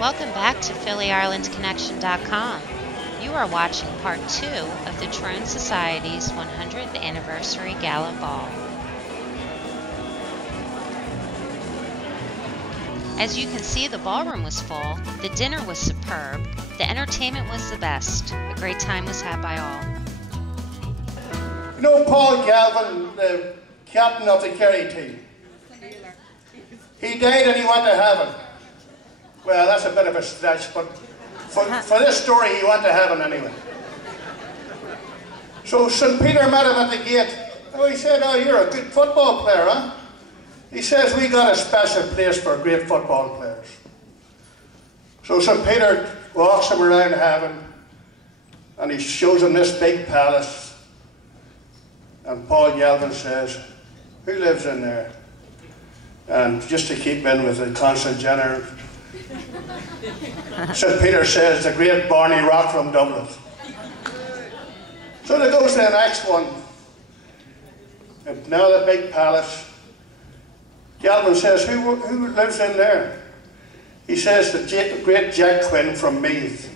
Welcome back to PhillyIrelandConnection.com. You are watching part 2 of the Tyrone Society's 100th Anniversary Gala Ball. As you can see, the ballroom was full, the dinner was superb, the entertainment was the best. A great time was had by all. You know Paul Galvin, the captain of the Kerry team? He died and he went to heaven. Well, that's a bit of a stretch, but for this story, he went to heaven anyway. So St. Peter met him at the gate. Oh, he said, "Oh, you're a good football player, huh?" He says, "We got a special place for great football players." So St. Peter walks him around heaven, and he shows him this big palace. And Paul Galvin says, "Who lives in there?" And just to keep in with the consul general, St. Peter says, "The great Barney Rock from Dublin." So they goes to the next one. And now the big palace. Galvin says, who lives in there? He says, the great Jack Quinn from Meath.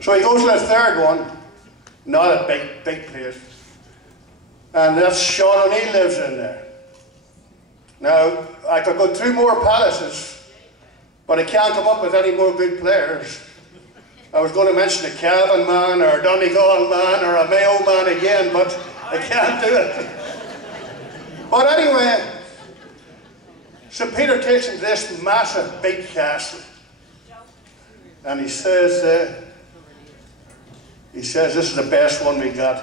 So he goes to the third one. Not a big place. And that's Sean O'Neill lives in there. Now, I could go through more palaces, but I can't come up with any more good players. I was going to mention a Cavan man, or a Donegal man, or a Mayo man again, but I can't do it. But anyway, St. Peter takes him to this massive big castle. And he says, this is the best one we got.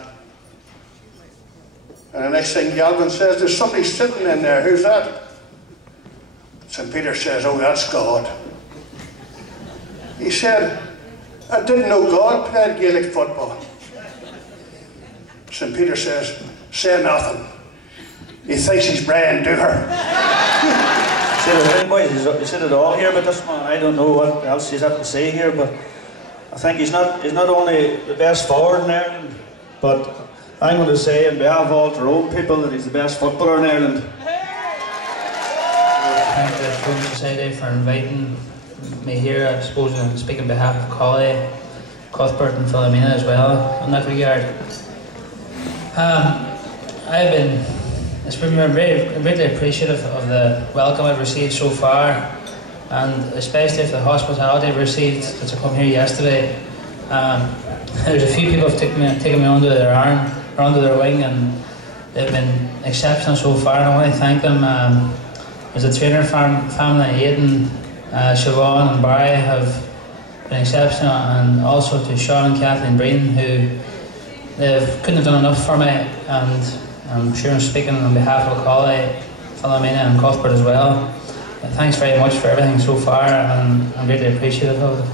And the next thing Galvin says, "There's somebody sitting in there. Who's that?" St. Peter says, "Oh, that's God." He said, "I didn't know God played Gaelic football." St. Peter says, "Say nothing. He thinks he's Brian Dooher." He said it all here, but this man, I don't know what else he's have to say here, but I think he's not only the best forward in Ireland, but I'm going to say on behalf of all Tyrone people that he's the best footballer in Ireland. Thank the Tyrone Society for inviting me here. I suppose I speak on behalf of Collie, Cuthbert and Philomena as well in that regard. It's been really appreciative of the welcome I've received so far, and especially for the hospitality I've received since I come here yesterday. There's a few people who've taken me under their arm, or under their wing, and they've been exceptional so far, and I want to thank them. There's a trainer family, Aidan, Siobhan and Barry have been exceptional, and also to Sean and Kathleen Breen, who couldn't have done enough for me, and I'm sure I'm speaking on behalf of Collie, Philomena and Cuthbert as well. Thanks very much for everything so far, and I'm really appreciative of it.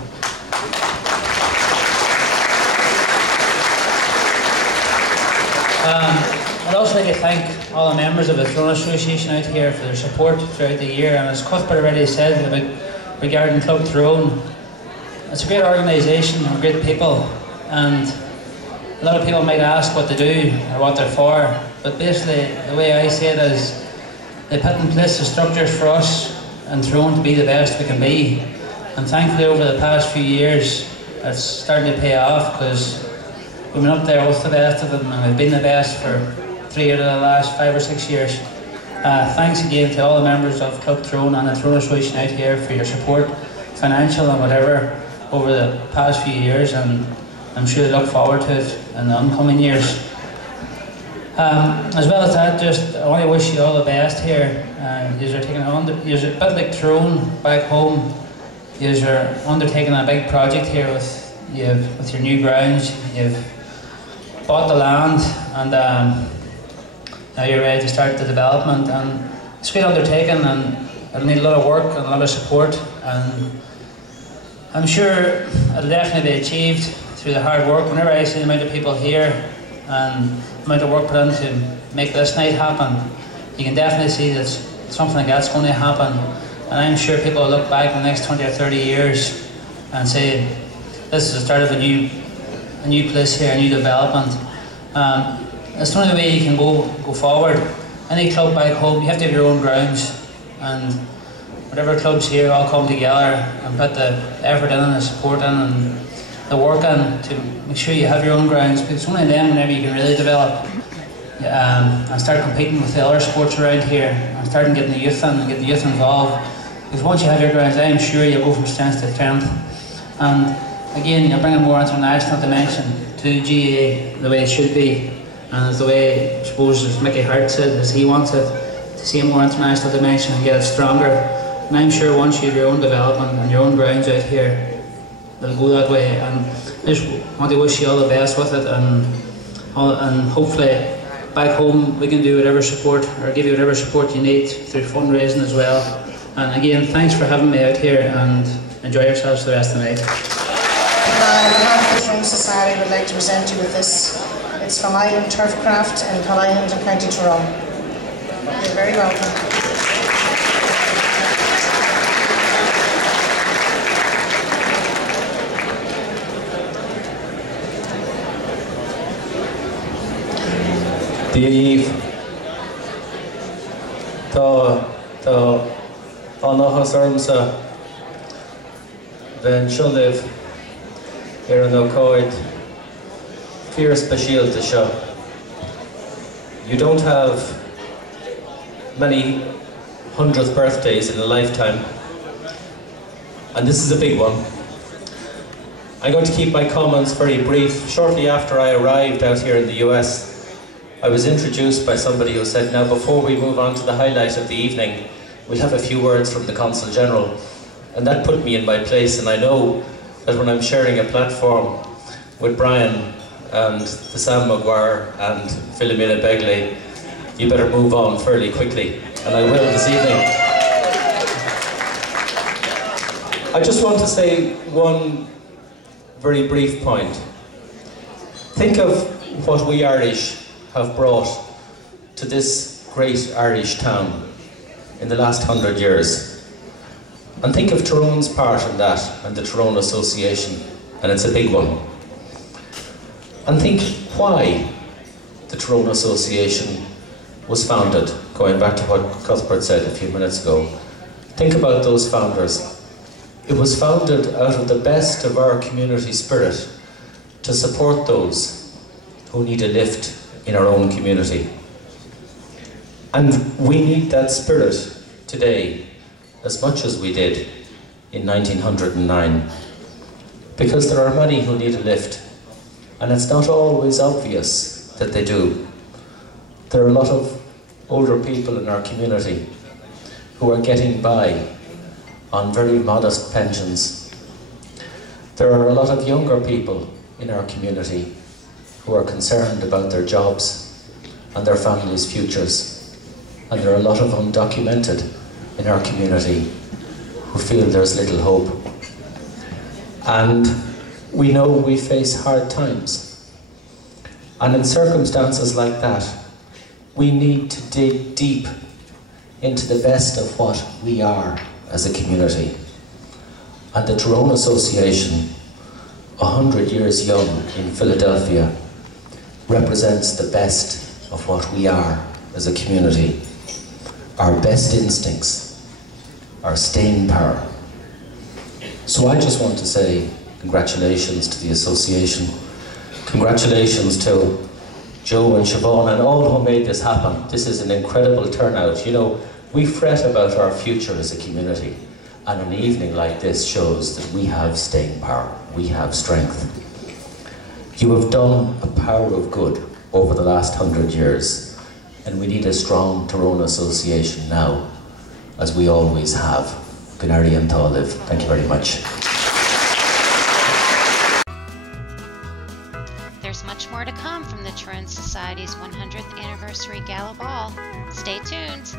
I'd also like to thank all the members of the Tyrone Association out here for their support throughout the year, and as Cuthbert already said regarding Club Tyrone, it's a great organisation and great people, and a lot of people might ask what they do or what they're for, but basically the way I see it is they put in place the structures for us and Tyrone to be the best we can be, and thankfully over the past few years it's starting to pay off, because we've been up there with the best of them, and we've been the best for 3 out of the last 5 or 6 years. Thanks again to all the members of Club Tyrone and the Tyrone Association out here for your support, financial and whatever, over the past few years, and I'm sure they look forward to it in the oncoming years. As well as that, I want to wish you all the best here. You're a bit like Tyrone back home. You're undertaking a big project here with your new grounds. You've bought the land, and now you're ready to start the development, and it's a great undertaking, and it'll need a lot of work and a lot of support, and I'm sure it'll definitely be achieved through the hard work. Whenever I see the amount of people here and the amount of work put in to make this night happen, you can definitely see that something like that's going to happen, and I'm sure people will look back in the next 20 or 30 years and say this is the start of a new place here, a new development. It's the only way you can go forward. Any club back home, you have to have your own grounds, and whatever clubs here all come together and put the effort in and the support in and the work in to make sure you have your own grounds, because only then whenever you can really develop and start competing with the other sports around here and starting getting the youth in and get the youth involved. Because once you have your grounds, I am sure you'll go from strength to strength. And again, you're bringing more international dimension to GAA the way it should be, and it's the way, I suppose, as Mickey Hart said, as he wants it, to see a more international dimension and get it stronger. And I'm sure once you have your own development and your own grounds out here, it'll go that way. And I just want to wish you all the best with it, and hopefully back home we can do whatever support, or give you whatever support you need through fundraising as well. And again, thanks for having me out here, and enjoy yourselves for the rest of the night. On behalf of the Tyrone Society, I would like to present you with this. It's from Island Turfcraft in Island in County Tyrone. You're very welcome. Díomh tá anachas ormsa bhein siúlibh ar an ócáid fíor speisialta seo. You don't have many 100th birthdays in a lifetime, and this is a big one. I'm going to keep my comments very brief. Shortly after I arrived out here in the US, I was introduced by somebody who said, now before we move on to the highlight of the evening, we'll have a few words from the Consul General. And that put me in my place, and I know that when I'm sharing a platform with Brian and the Sam Maguire and Philomena Begley, you better move on fairly quickly, and I will this evening. I just want to say one very brief point. Think of what we Irish have brought to this great Irish town in the last 100 years. And think of Tyrone's part in that, and the Tyrone Association, and it's a big one. And think why the Tyrone Association was founded, going back to what Cuthbert said a few minutes ago. Think about those founders. It was founded out of the best of our community spirit to support those who need a lift in our own community. And we need that spirit today as much as we did in 1909, because there are many who need a lift, and it's not always obvious that they do. There are a lot of older people in our community who are getting by on very modest pensions. There are a lot of younger people in our community who are concerned about their jobs and their families' futures. And there are a lot of undocumented in our community who feel there's little hope. And we know we face hard times. And in circumstances like that, we need to dig deep into the best of what we are as a community. And the Tyrone Association, 100 years young in Philadelphia, represents the best of what we are as a community. Our best instincts, our staying power. So I just want to say congratulations to the association. Congratulations to Joe and Siobhan and all who made this happen. This is an incredible turnout. You know, we fret about our future as a community, and an evening like this shows that we have staying power, we have strength. You have done a power of good over the last 100 years, and we need a strong Tyrone Association now, as we always have. Gunari and Taliv. Thank you very much. There's much more to come from the Tyrone Society's 100th Anniversary Gala Ball. Stay tuned.